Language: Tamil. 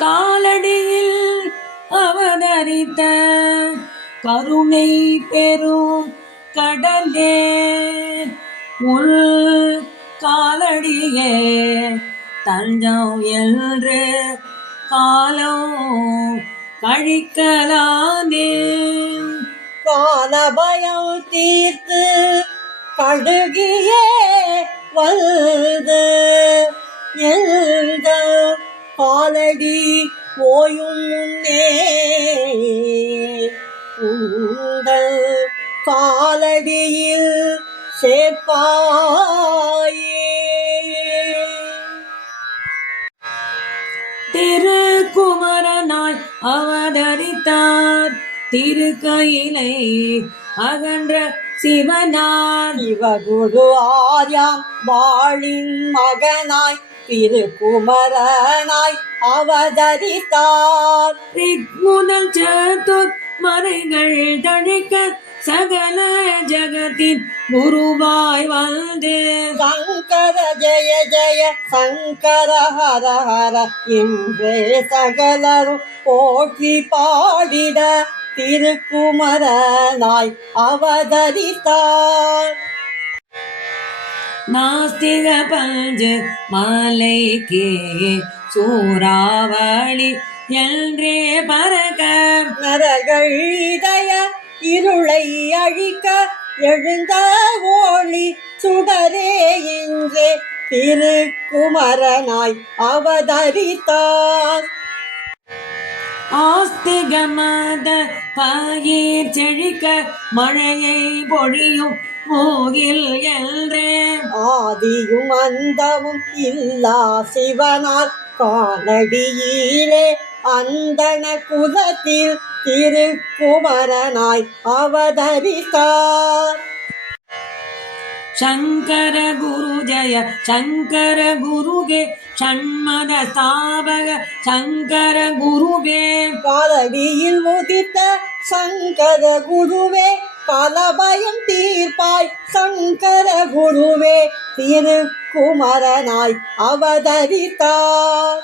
காலடியில் அவதரித்த கருணை பெரும் கடலே. உள் காலடியே தஞ்சம் என்று காலம் கழிக்கலானே. கால பயம் தீர்த்து கடுகியே வந்து எந்த காலடி போயும் முன்னே உங்கள் காலடியில் சேர்ப்பாயே. திருக்குமரனாய் அவதரித்தார். திருக்கையிலை அகன்ற சிவனார். சிவகுரு ஆர்யாம் வாழின் மகனாய் திருக்குமரனாய் அவதரித்தார். ரிக்முதல் சதுர் மறைகள் தழிக்க சகல ஜகத்தின் குருவாய் வந்து சங்கர ஜெய ஜெய சங்கர ஹர ஹர இன்றே சகலரும் போற்றி பாடிட திருக்குமரனாய் அவதரித்தார். நாஸ்திக பஞ்ச மாலைக்கே சூறாவளி என்றே பறக்க. நரகழிதய இருளை அழிக்க எழுந்த ஓழி சுடரே இன்றே திருக்குமரனாய் அவதரித்தார். ஆஸ்திகமத பயிர் செழிக்க மழையை பொழியும் மூகில் என்றே. ஆதியும் அந்தமும் இல்லா சிவனால் காலடியிலே அந்தன குலத்தில் திருக்குமரனாய் அவதரித்தார். ಶಂಕರ ಗುರು ಜಯ ಶಂಕರ ಗುರುಗೆ ಷಣ್ಮದ ಸ್ಥಾಪಕ ಶಂಕರ ಗುರುಗೆ காலடியில் உதித்த சங்கர குருவே கலபயம் தீர்ப்பாய் சங்கர குருவே திருக்குமரனாய் அவதரித்தார்